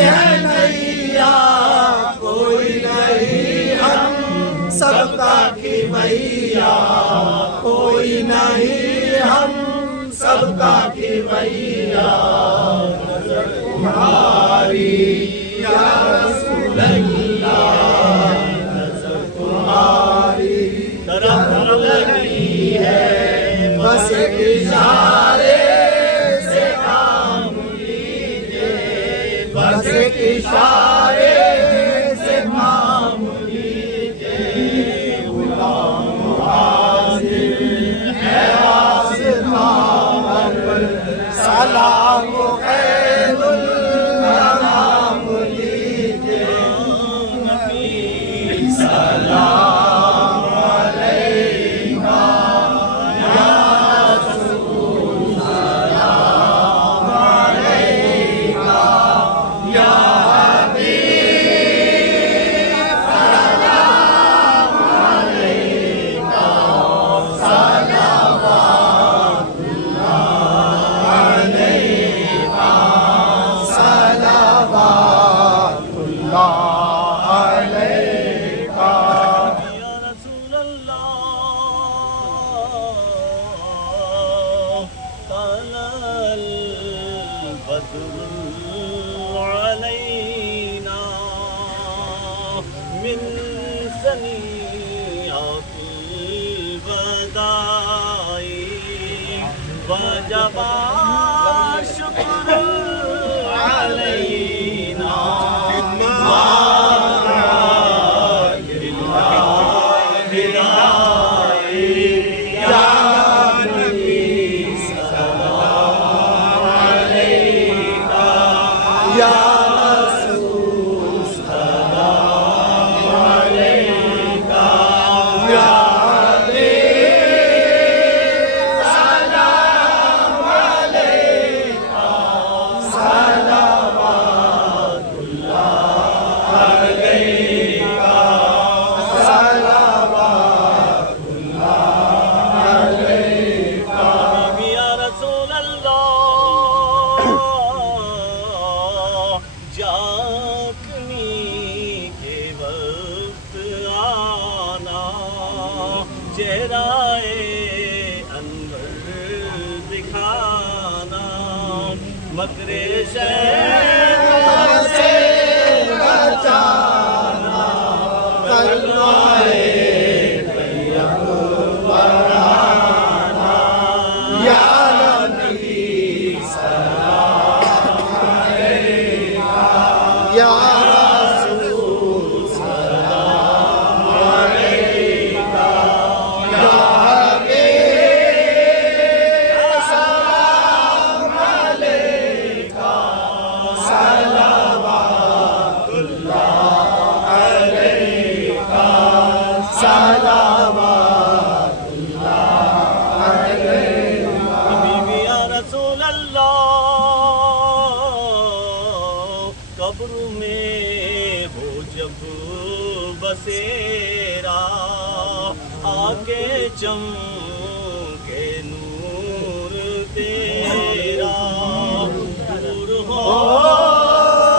ہے نیا کوئی نہیں ہم سب کا کھویا کوئی نہیں ہم سب کا کھویا نظر تمہاری یا رسول اللہ نظر تمہاری طرف لگی ہے بس ایک اشارے سے کام لیجیے بس ایک اشارے سے کام لیجیے غلام حاضر ہے آستان پر سلام خیر الانام لیجیے سلام وجب شکر علینا یا نبی سلام علیکہ یا رسول سلام علیکہ یا چہرائے انور دکھانا مکر شیطان سے بچانا کلمہ طیب پڑھانا یا نبی سلام علیکہ یا قبر میں ہو جب بسیرا آگے چمکے نور تیرا دور ہو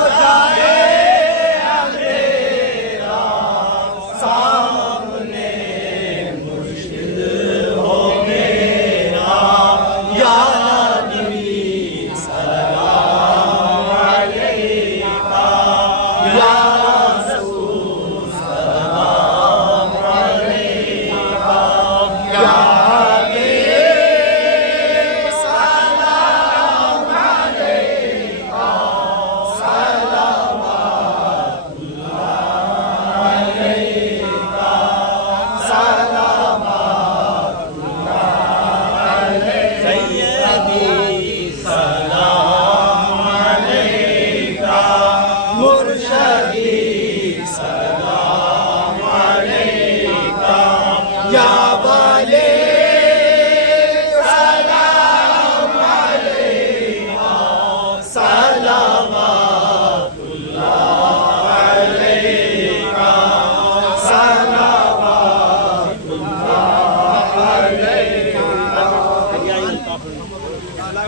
جائے اندھیرا سامنے مرشد ہو میرا یا نبی سلام علیکہ یا رسول سلام علیکہ یا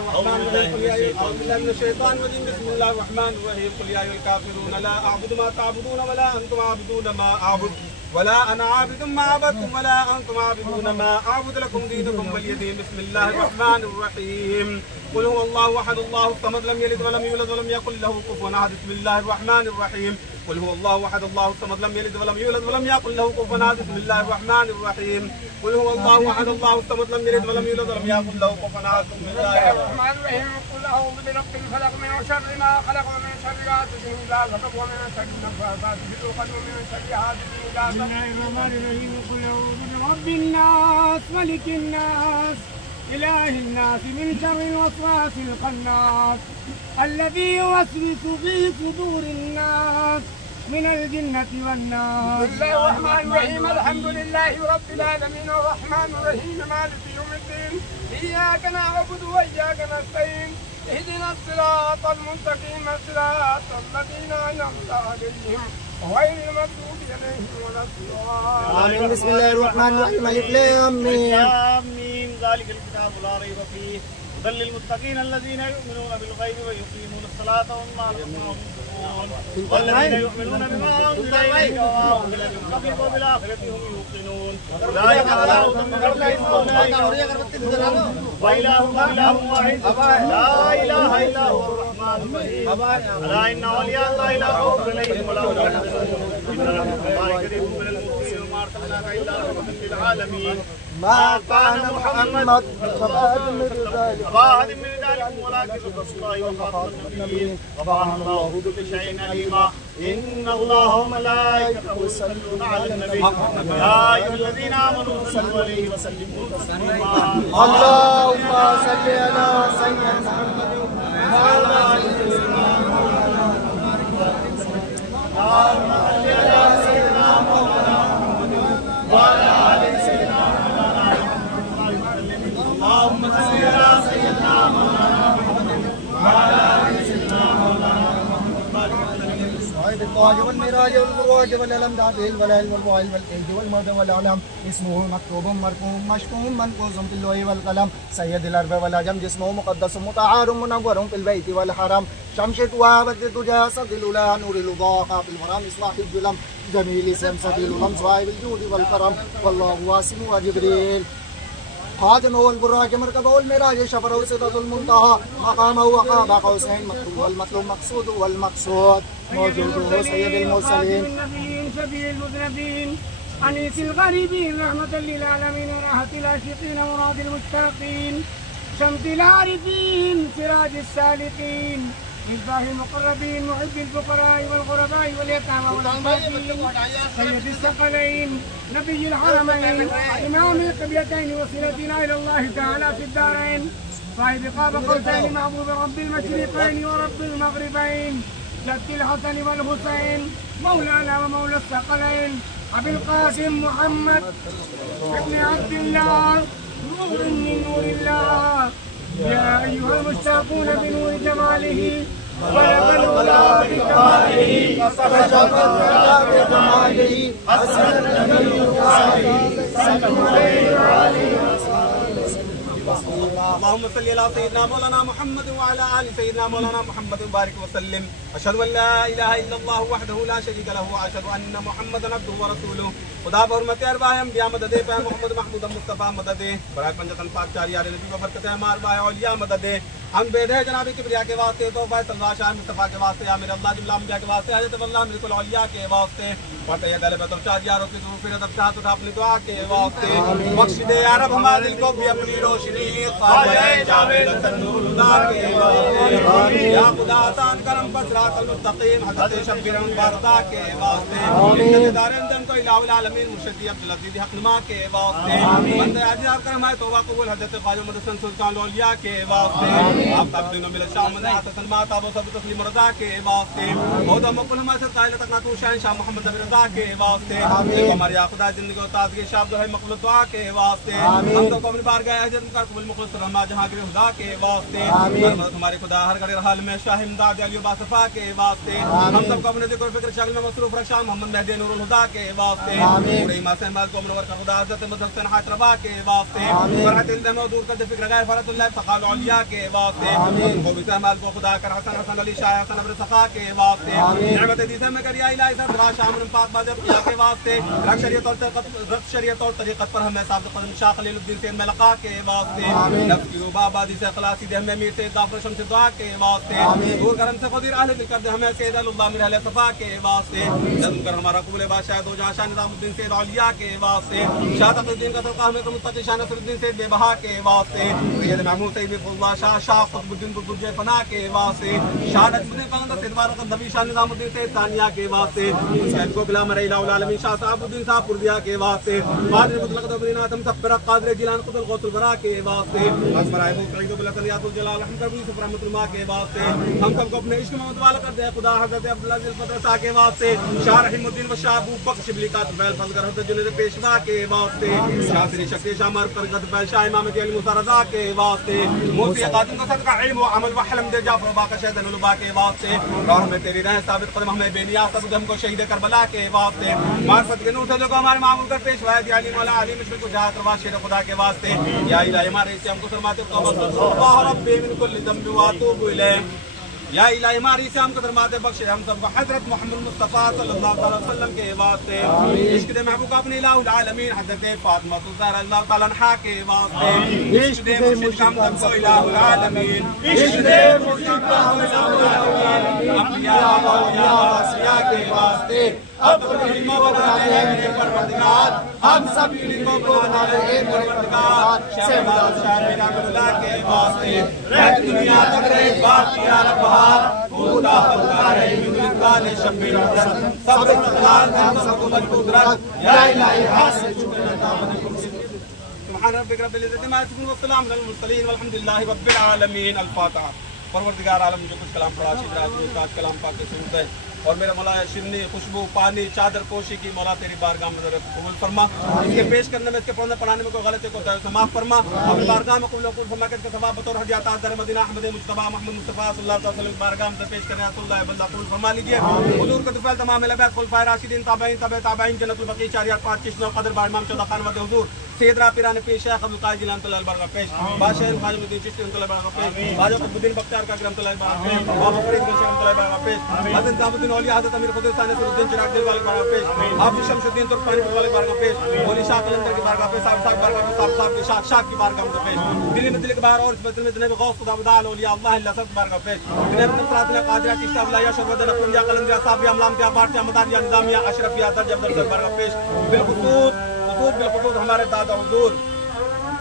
الرحمن الرحيم أعوذ بالله من الشيطان الرجيم بسم الله الرحمن الرحيم قل يا أيها الكافرون لا أعبد ما تعبدون ولا أنتم عابدون ما أعبد ولا أنا عابد ما عبدتم ولا أنتم عابدون ما أعبد لكم دينكم ولي دين بسم الله الرحمن الرحيم قل هو الله أحد الله الصمد لم يلد ولم يولد ولم يكن له كفوا أحد بسم الله الرحمن الرحيم قل هو الله أحد الله الصمد لم يلد ولم يولد ولم يكن له كفوا أحد بسم الله الرحمن الرحيم قل هو الله أحد الله الصمد لم يلد ولم يولد ولم يكن له كفوا أحد بسم الله الرحمن الرحيم قل أعوذ برب الفلق من شر ما خلق ومن شر غاسق إذا وقب ومن شر النفاثات في العقد ومن شر حاسد إذا حسد. بسم الله الرحمن الرحيم قل أعوذ برب الناس ملك الناس إله الناس من شر الوسواس الخناس الذي يوسوس في صدور الناس من الجنة والناس. بسم الله الرحمن الرحيم الحمد لله رب العالمين الرحمن الرحيم مالك يوم الدين إياك نعبد وإياك نستعين اهدنا الصراط المستقيم صراط الذين أنعمت عليهم غير المغضوب عليهم ولا الضالين. بسم الله الرحمن الرحيم ألف لام ميم ذلك الكتاب لا ريب فيه هدى للمتقين الذين يؤمنون بالغيب ويقيمون الصلاة ومما رزقناهم ينفقون والذين يؤمنون بما أنزل إليك وما أنزل من قبلك وبالآخرة هم يوقنون أولئك على هدى من ربهم وإلهكم إله واحد لا إله إلا هو الرحمن الرحيم ألا إن أولياء الله لا خوف عليهم ولا هم يحزنون إن رحمة الله قريب من المؤمنين وما أرسلناك إلا رحمة للعالمين. ما كان محمد أبا أحد من ذلكم ولكن رسول الله وخاتم النبيين وكان الله بكل شيء عليما. إن الله وملائكته يصلون على النبي يا أيها الذين آمنوا صلوا عليه وسلموا تسليما. اللهم صل على سيدنا محمد وعلى آل سيدنا اللهم صل على سيدنا محمد وعلى آل سيدنا صاحب الطاج والمراج والبروج والألم دعبه الولاء والوعي والإيج والمرد والعلم اسمه مكتوب مرفوع مشفوع منقوص في اللوح والقلم سيد الأرض والعجم جسمه مقدس مطهر منور في البيت والحرم شمشة وابد دجى صد الأولى نور الوضاء في الورام إصلاح الظلم جميل اسم سبيل الغم صاحب الجود والكرم والله واسم وجبريل خاتمه والبراج مركبه والمراج شفره سدة المنتهى مقامه وقاب قوسين مكتوب والمطلوب مقصود والمقصود موجوده سيد المرسلين النبيين شفيع المذنبين أنيس الغريبين رحمة للعالمين وراحة العاشقين مراد المشتاقين شمس العارفين سراج السالكين مصباح المقربين محب الفقراء والغرباء واليتامى والمساكين سيد الثقلين نبي الحرمين إمام القبلتين وصلتنا إلى الله تعالى في الدارين صاحب قاب قوسين محبوب رب المشرقين ورب المغربين جد الحسن والحسين مولانا ومولى الثقلين أبي القاسم محمد ابن عبد الله نور من نور الله يا أيها المشتاقون بنور جماله ولقد الهدى بكماله فشق الهدى بجماله حسن النبي صالح صلوا عليه وعلى اللهم صل على سيدنا مولانا محمد وعلى آل سيدنا مولانا محمد وبارك وسلم. أشهد أن لا إله إلا الله وحده لا شريك له وأشهد أن محمدا عبده ورسوله. خدا بحرمت ارواح انبیاء مدد پہ محمد محمود مصطفیٰ مدد برائے پنجتن پاک چاری یار نبی و برکت ارواح اولیاء مدد ہم بے دے جناب کبریا کے واسطے توبہ صلوات شاہ مصطفیٰ کے واسطے یا میرے اللہ جملہ انبیاء کے واسطے حضرت اللہ ملک الاولیاء کے واسطے پتہ یہ دل بتو چار یاروں کی ظروف ادب ساتھ اٹھا اپنی دعا کے واسطے بخش دے یا رب ہمارے دل کو بھی اپنی روشنی خواجہ جاوید تنور خدا کے واسطے یا خدا آسان کرم پر صراط المستقیم حضرت شبیر باردا کے واسطے دارین جن کو الہ العالمین مرشدی عبدالعزیز حقنما کے واسطے بندہ عزیز کرم ہے توبہ قبول حضرت خواجہ مدثر سلطان الاولیاء کے واسطے آپ تک دنوں مل شام من حسن ماتا و سب تسلیم رضا کے واسطے بہت مقبول ہمارے سے طاہر تک ناتو شاہ محمد نبی رضا کے واسطے ہماری خدا زندگی و تازگی شاب جو ہے مقبول دعا کے واسطے ہم تو کو اپنی بارگاہ حضرت کا قبول مخلص رحمہ جہانگیر خدا کے واسطے ہمارے خدا ہر گھڑی حال میں شاہ امداد علی و باصفا کے واسطے ہم سب کو اپنے ذکر و فکر شغل میں مصروف رکھا محمد مہدی نور الہدا کے واسطے آمین پورے ایمان سے احمد کو منور کر خدا حضرت مدد سے نحات روا کے واسطے فرحت الدم و دور کر دے فکر غیر فرحت اللہ فقال علیا کے واسطے وہ بھی احمد کو خدا کر حسن حسن علی شاہ حسن ابر سخا کے واسطے نعمت دیسے میں کر یا الہی سر دعا شامل پاک بازر کیا کے واسطے رکھ شریعت اور طریقت پر ہمیں ثابت قدم شاہ خلیل الدین سے میں لقا کے واسطے نفس کی روبہ آبادی سے اخلاصی دے ہمیں میر سے دافر شمس دعا کے واسطے دور کرم سے قدیر اہل دل کر دے ہمیں سید اللہ میر اہل صفا کے واسطے نظم کر ہمارا قبول بادشاہ دو جہاں شاہ نظام الدین سید اولیاء کے واسطے شاہ تقی الدین کا صدقہ ہمیں متقی شاہ نصر الدین سید بے بہا کے واسطے سید محمود سید بن اللہ شاہ قطب الدین برج فنا کے واسطے شاہ نجم الدین قلندر سید بارک النبی شاہ نظام الدین سید ثانیہ کے واسطے سید کو بلا مرئی الہ العالمین شاہ صاحب الدین صاحب پردیا کے واسطے قادر مطلق دبرین آتم سفر قادر جیلان قدل غوث البرا کے واسطے اکبر آئے سعید بلطنیات الجلال رحمت کربی سفر رحمت اللہ کے واسطے ہم سب کو اپنے عشق محمد والا کر دے خدا حضرت عبداللہ عزیز مدرسہ کے واسطے شاہ رحیم الدین و شاہ ابو بکر شبلی کا فیل فضل کر حضرت جنید پیشوا کے واسطے شاہ سری شکتی شاہ مر پر قد فیل شاہ امام علی موسیٰ رضا کے واسطے موسی قادم کا صدقہ علم و عمل و حلم دے جعفر و باقی شہد نلبا کے واسطے راہ میں تیری رہ ثابت قدم ہمیں بے نیاز سب ہم کو شہید کربلا کے واسطے معرفت کے نور سے لوگوں ہمارے معمول کر پیش وائد علی مولا علی مشکل کو جہات روا شیر خدا کے واسطے یا الہی ہمارے اسے ہم کو سرماتے قبض اللہ ربی من کل ذنب واتوب الیہ یا الہی ہماری سے ہم کو درماتے بخش ہم سب کو حضرت محمد مصطفیٰ صلی اللہ علیہ وسلم کے واسطے عشق دے محبوب اپنے الہ العالمین حضرت فاطمہ الزہرا اللہ تعالیٰ عنہا کے واسطے عشق دے مرشد ہم سب کو الہ العالمین عشق دے مرشد ہم الہ العالمین انبیاء اولیاء کے واسطے اب علم و بنانے میرے پروردگار ہم سب علم کو بنانے پروردگار شہباز شاہ میرا اللہ کے واسطے رہت دنیا تک رہے بات یا رب خدا خدا رہی ملکان شبیر حضرت سب استقلال ہم سب کو مضبوط رکھ یا الہی حاصل شکرنا سبحان ربک رب العزت ما یصفون والسلام علی المرسلین والحمد للہ رب العالمین الفاتحہ پروردگار عالم جو کچھ کلام پڑھا شکر آج کلام پاک کے سنت ہے اور میرا مولا شرنی خوشبو پانی چادر پوشی کی مولا تیری بارگاہ میں قبول فرما اس کے پیش کرنے میں اس کے پڑھانے میں کوئی غلطی کو معاف فرما اپنی بارگاہ میں قبول فرما کے ثواب بطور ہدیات در مدینہ احمد مجتبی محمد مصطفیٰ صلی اللہ علیہ وسلم بارگاہ میں پیش کرنے رسول اللہ بندہ قبول فرما لیجیے حضور کا دفعہ تمام الانبیاء خلفائے راشدین تابعین تابعین جنت البقیع 4 5 9 قدر بار امام چودہ خان وقت حضور سیدرا پیران پیش شیخ عبد القادر جیلانی اللہ البرکہ پیش بادشاہ خواجہ الدین چشتی اللہ البرکہ پیش خواجہ قطب الدین بختیار کاکڑ اللہ البرکہ پیش بابا فرید بن شیخ اللہ البرکہ پیش حضرت نظام الدین اولیاء حضرت امیر قدس ثانی نصر الدین چراغ دل والے البرکہ پیش حافظ شمس الدین ترکمانی والے البرکہ پیش مولی شاہ قلندر کی بارگاہ پیش صاحب بارگاہ پیش صاحب کے شاہ کی بارگاہ میں پیش دلی میں دل کے باہر اور اس میں جناب غوث خدا بدال اولیاء اللہ اللہ سب بارگاہ پیش جناب نصرات اللہ قادریہ چشتی اللہ یا شربت نقلیہ قلندریہ صاحب املام کے بارتیا مداریہ نظامیہ اشرفیہ درجہ درجہ بارگاہ پیش بالخصوص ہمارے دادا حضور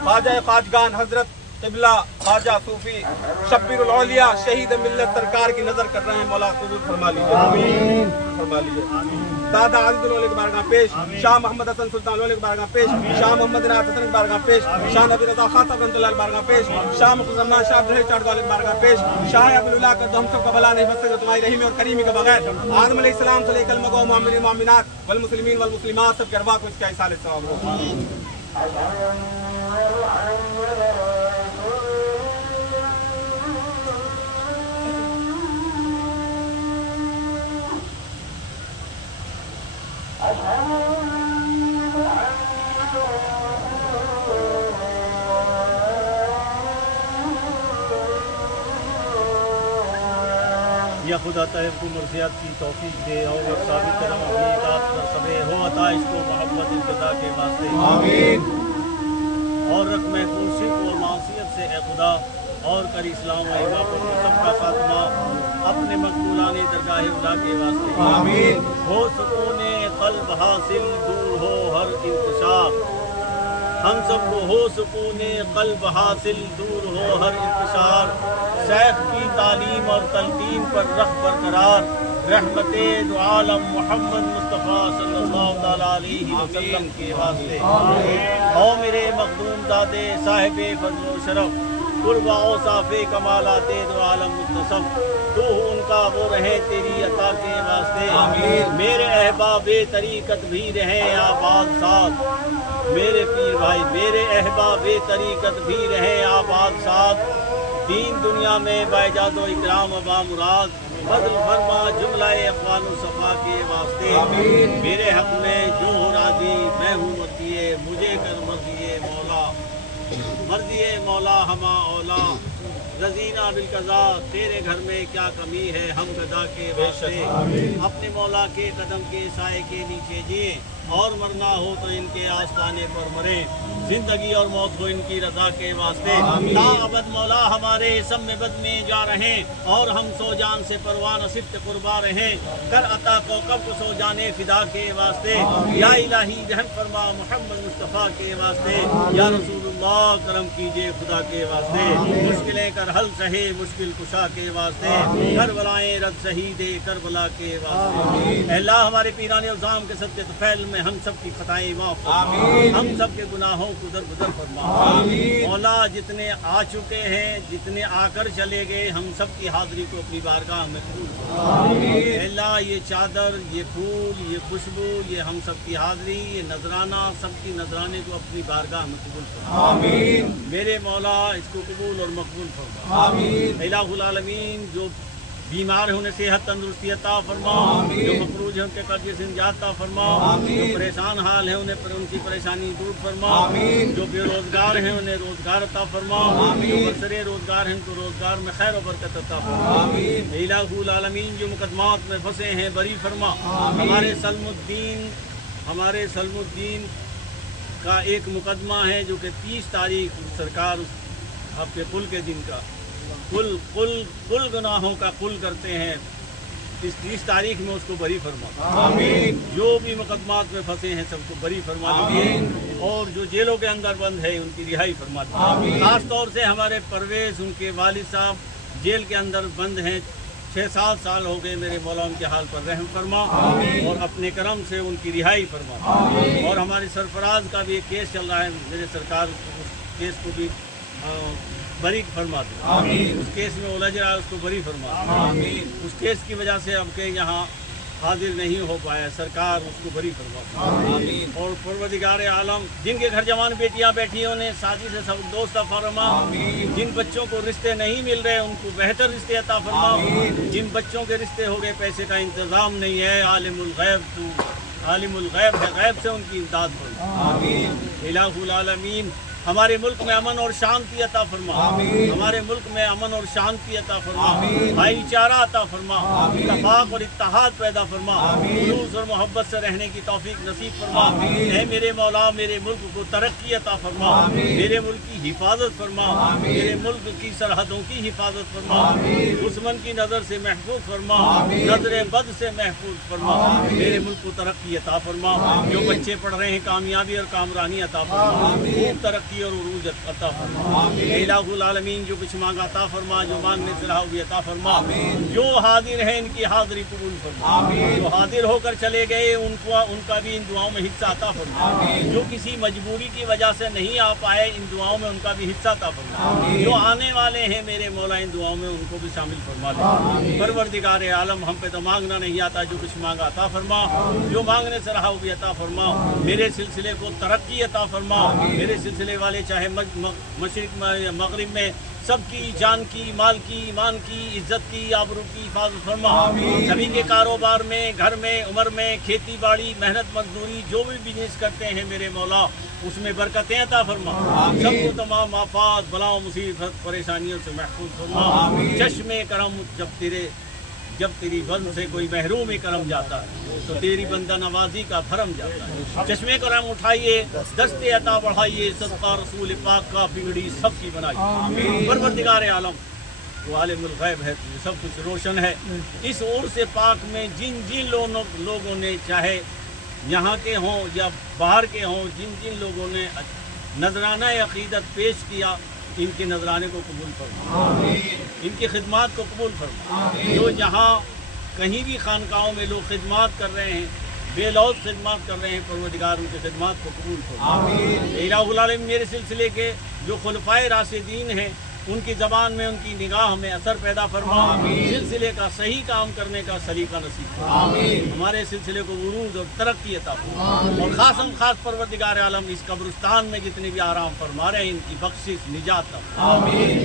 خواجہ خواجگان حضرت قبلہ خواجہ صوفی شبیر الاولیاء شہید ملت سرکار کی نظر کر رہے ہیں مولا قبول فرما لیجیے آمین فرما لیجیے دادا عزیز الولی کی بارگاہ پیش شاہ محمد حسن سلطان الولی کی بارگاہ پیش شاہ محمد ناز حسن کی بارگاہ پیش شاہ نبی رضا خاص رحمۃ اللہ کی بارگاہ پیش شاہ مخزمان شاہ عبد الحی چاٹ والے کی بارگاہ پیش شاہ ابو اللہ کا ہم سب کا بھلا نہیں بچ سکتا تمہاری رحمی اور کریمی کے بغیر آدم علیہ السلام سے لے کر مگو مومنین مومنات والمسلمین والمسلمات سب کے ارواح کو اس کا ایصال ثواب ہو یا خدا طیب کو مرضیات کی توفیق دے اور ایک ثابت کرم اپنی اطاعت پر سبے ہو عطا اس کو محبت انتظار کے واسطے آمین اور رکھ محفوظ شرک و معصیت سے اے خدا اور کر اسلام و ایمان پر سب کا خاتمہ اپنے مقبولان درگاہ اولا کے واسطے آمین ہو سکون قلب حاصل دور ہو ہر انتشار ہم سب کو ہو سکون قلب حاصل دور ہو ہر انتشار شیخ کی تعلیم اور تلقین پر رخ برقرار رحمت دو عالم محمد مصطفیٰ صلی اللہ علیہ وسلم کے واسطے او میرے مخدوم دادے صاحب فضل و شرف قربا و صاف کمالات دو عالم متصف تو ان کا وہ رہے تیری عطا کے واسطے آمین میرے احباب طریقت بھی رہیں آباد ساتھ میرے پیر بھائی میرے احباب طریقت بھی رہیں آباد ساتھ دین دنیا میں باعزت و اکرام و بامراد بدل فرما جملہ اقوال و صفا کے واسطے میرے حق میں جو ہو راضی میں ہوں مرضی مجھے کر مرضی مولا ہما اولا رضینا بالقضا تیرے گھر میں کیا کمی ہے ہم قضا کے واسطے اپنے مولا کے قدم کے سائے کے نیچے جیے اور مرنا ہو تو ان کے آستانے پر مرے زندگی اور موت ہو ان کی رضا کے واسطے تا ابد مولا ہمارے سم میں بد میں جا رہے اور ہم سو جان سے پروان صفت قربا رہیں کر عطا کوکب کو سو جانے فدا کے واسطے یا الہی رحم فرما محمد مصطفیٰ کے واسطے یا رسول اللہ کرم کیجئے خدا کے واسطے مشکلیں کر حل سہے مشکل کشا کے واسطے کربلائیں رد شہید کربلا کے واسطے اے اللہ ہمارے پیران عظام کے صدقے طفیل میں ہم سب کی خطائیں معاف فرما ہم سب کے گناہوں کو درگزر فرما مولا جتنے آ چکے ہیں جتنے آ کر چلے گئے ہم سب کی حاضری کو اپنی بارگاہ میں قبول فرما اے اللہ یہ چادر یہ پھول یہ خوشبو یہ ہم سب کی حاضری یہ نذرانہ سب کی نذرانے کو اپنی بارگاہ میں قبول فرما میرے مولا اس کو قبول اور مقبول فرما الہ العالمین جو بیمار ہے انہیں صحت تندرستی عطا فرما جو مقروض ہے ان کے قرض سے نجات عطا فرما جو پریشان حال ہے انہیں ان کی پریشانی دور فرما جو بے روزگار ہیں انہیں روزگار عطا فرما جو برسرے روزگار ہیں ان کو روزگار میں خیر و برکت عطا فرما الہ العالمین جو مقدمات میں پھنسے ہیں بری فرما ہمارے سلم الدین کا ایک مقدمہ ہے جو کہ 30 تاریخ سرکار آپ کے کل کے دن کا کل گناہوں کا کل کرتے ہیں اس 30 تاریخ میں اس کو بری فرما جو بھی مقدمات میں پھنسے ہیں سب کو بری فرما دیجیے اور جو جیلوں کے اندر بند ہے ان کی رہائی فرما دیجیے خاص طور سے ہمارے پرویز ان کے والد صاحب جیل کے اندر بند ہیں 6-7 سال ہو گئے میرے مولا ان کے حال پر رحم فرما اور اپنے کرم سے ان کی رہائی فرما اور ہمارے سرفراز کا بھی ایک کیس چل رہا ہے میرے سرکار اس کیس کو بھی بری فرما دو اس کیس میں الجھ رہا ہے اس کو بری فرما اس کیس کی وجہ سے اب کے یہاں حاضر نہیں ہو پایا سرکار اس کو بری فرما اور پروردگار عالم جن کے گھر جوان بیٹیاں بیٹھی ہیں انہیں شادی سے سب دوست فرما جن بچوں کو رشتے نہیں مل رہے ان کو بہتر رشتے عطا فرما جن بچوں کے رشتے ہو گئے پیسے کا انتظام نہیں ہے عالم الغیب ہے غیب سے ان کی امداد فرما الہ العالمین ہمارے ملک میں امن اور شانتی عطا فرما ہمارے ملک میں امن اور شانتی عطا فرما بھائی چارہ عطا فرما اتفاق اور اتحاد پیدا فرما خلوص اور محبت سے رہنے کی توفیق نصیب فرما اے میرے مولا میرے ملک کو ترقی عطا فرما میرے ملک کی حفاظت فرما میرے ملک کی سرحدوں کی حفاظت فرما دشمن کی نظر سے محفوظ فرما نظر بد سے محفوظ فرما میرے ملک کو ترقی عطا فرما جو بچے پڑھ رہے ہیں کامیابی اور کامرانی عطا فرما خوب ترقی اور عروج عطا فرما الہ العالمین جو کچھ مانگا عطا فرما جو مانگنے سے رہا ہوئی عطا فرما جو حاضر ہیں ان کی حاضری قبول فرما جو حاضر ہو کر چلے گئے ان کا بھی ان دعاؤں میں حصہ عطا فرما جو کسی مجبوری کی وجہ سے نہیں آ پائے ان دعاؤں میں ان کا بھی حصہ عطا فرما جو آنے والے ہیں میرے مولا ان دعاؤں میں ان کو بھی شامل فرما دے پروردگار عالم ہم پہ تو مانگنا نہیں آتا جو کچھ مانگا عطا فرما جو مانگنے سے رہا ہوئی عطا فرما میرے سلسلے کو ترقی عطا فرما میرے سلسلے والے چاہے مشرق میں مغرب میں سب کی جان کی مال کی ایمان کی عزت کی آبرو کی حفاظت فرما سبھی کے کاروبار میں گھر میں عمر میں کھیتی باڑی محنت مزدوری جو بھی بزنس کرتے ہیں میرے مولا اس میں برکتیں عطا فرما سب کو تمام آفات بلاؤں مصیبت پریشانیوں سے محفوظ فرما چشم کرم جب تیری بند سے کوئی محروم کرم جاتا ہے تو تیری بندہ نوازی کا بھرم جاتا ہے چشمے کرم اٹھائیے دستے عطا بڑھائیے صدقہ رسول پاک کا بگڑی سب کی بنائیے پروردگار عالم وہ عالم الغیب ہے سب کچھ روشن ہے اس عرس پاک میں جن لوگوں نے چاہے یہاں کے ہوں یا باہر کے ہوں جن لوگوں نے نذرانہ عقیدت پیش کیا ان کے نذرانے کو قبول فرما ان کی خدمات کو قبول فرما جو جہاں کہیں بھی خانقاہوں میں لوگ خدمات کر رہے ہیں بے لوث خدمات کر رہے ہیں پروردگار ان کی خدمات کو قبول فرما الہ العالمین میرے سلسلے کے جو خلفائے راشدین ہیں ان کی زبان میں ان کی نگاہ میں اثر پیدا فرما، سلسلے کا صحیح کام کرنے کا سلیقہ نصیب فرما، ہمارے سلسلے کو عروج اور ترقی عطا فرما، اور خاصم خاص پروردگار عالم اس قبرستان میں جتنے بھی آرام فرما رہے ہیں ان کی بخشش نجات فرما،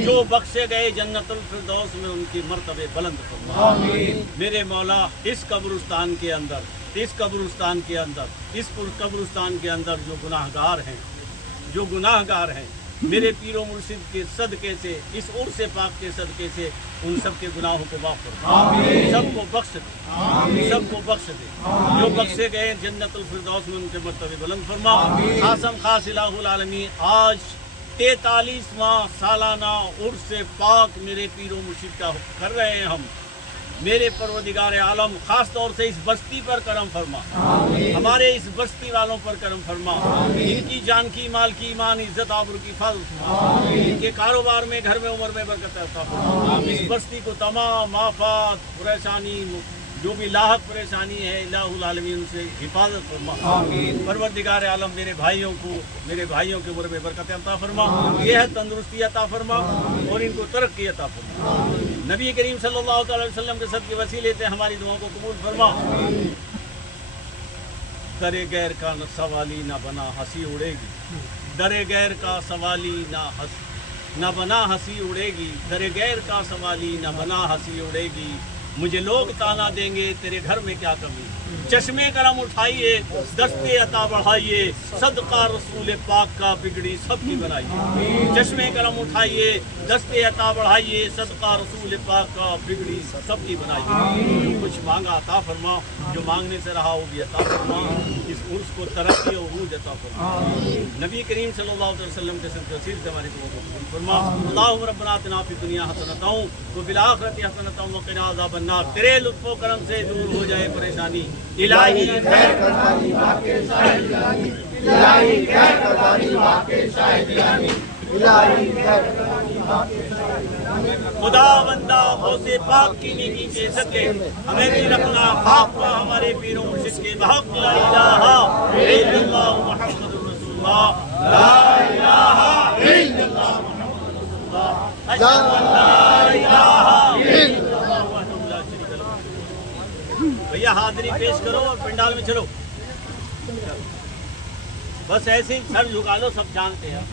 جو بخشے گئے جنت الفردوس میں ان کی مرتبے بلند فرما، میرے مولا اس قبرستان کے اندر جو گناہگار ہیں میرے پیر و مرشد کے صدقے سے، اس عرس پاک کے صدقے سے ان سب کے گناہوں کو معاف فرما، سب کو بخش دے، جو بخشے گئے جنت الفردوس میں ان کے مرتبے بلند فرما۔ خاصم خاص الہ العالمین، آج 43واں سالانہ عرس پاک میرے پیر و مرشد کا کر رہے ہیں ہم، میرے پروردگار عالم خاص طور سے اس بستی پر کرم فرما، ہمارے اس بستی والوں پر کرم فرما، ان کی جان کی، مال کی، ایمان، عزت، آبرو کی حفاظت فرما، ان کے کاروبار میں، گھر میں، عمر میں برکت عطا فرما، اس بستی کو تمام آفات، پریشانی، جو بھی لاحق پریشانی ہے الہ العالمین سے حفاظت فرما، پروردگار عالم میرے بھائیوں کے عمر میں برکت عطا فرما، صحت تندرستی عطا فرما اور ان کو ترقی عطا فرما، نبی کریم صلی اللہ تعالی وسلم کے صدقے وسیلے سے ہماری دعاؤں کو قبول فرما۔ در غیر کا سوالی نہ بنا ہنسی اڑے گی، در غیر کا سوالی نہ بنا ہنسی اڑے گی، در غیر کا سوالی نہ بنا ہنسی اڑے گی، مجھے لوگ تانا دیں گے تیرے گھر میں کیا کمی، چشمے کرم اٹھائیے، دستے عطا بڑھائیے، صدقہ رسول پاک کا بگڑی سب کی بنائیے، چشمے کرم اٹھائیے، دستے عطا بڑھائیے، صدقہ رسول پاک کا بگڑی سب کی بنائیے، جو کچھ مانگا عطا فرما، جو مانگنے سے رہا وہ بھی عطا فرما، اس عرس کو ترقی اور عروج عطا فرما، نبی کریم صلی اللہ علیہ وسلم کے صدقے وسیلے سے ہماری دعاؤں کو قبول فرما۔ اللہم ربنا آتنا فی الدنیا حسنۃ وفی الآخرۃ حسنۃ وقنا عذاب النار، تیرے لطف و کرم سے دور ہو جائے پریشانی، الہی خیر کردانی واقع شاہد یعنی، الہی خیر کردانی واقع شاہد یعنی، الہی خیر کردانی واقع شاہد یعنی، خدا بندہ غوث پاک کی نیکی کے صدقے ہمیں بھی رکھنا، خاک کا ہمارے پیر و مرشد کے بحق لا الہ الا اللہ محمد رسول اللہ، لا الہ الا اللہ محمد رسول اللہ، اشہد ان لا الہ الا اللہ وحدہ لا شریک لہ۔ بھیا حاضری پیش کرو اور پنڈال میں چلو، بس ایسے ہی سر جھکا لو، سب جانتے ہیں،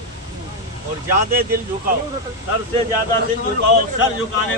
اور زیادہ دل جھکاؤ، سر سے زیادہ دل جھکاؤ، سر جھکانے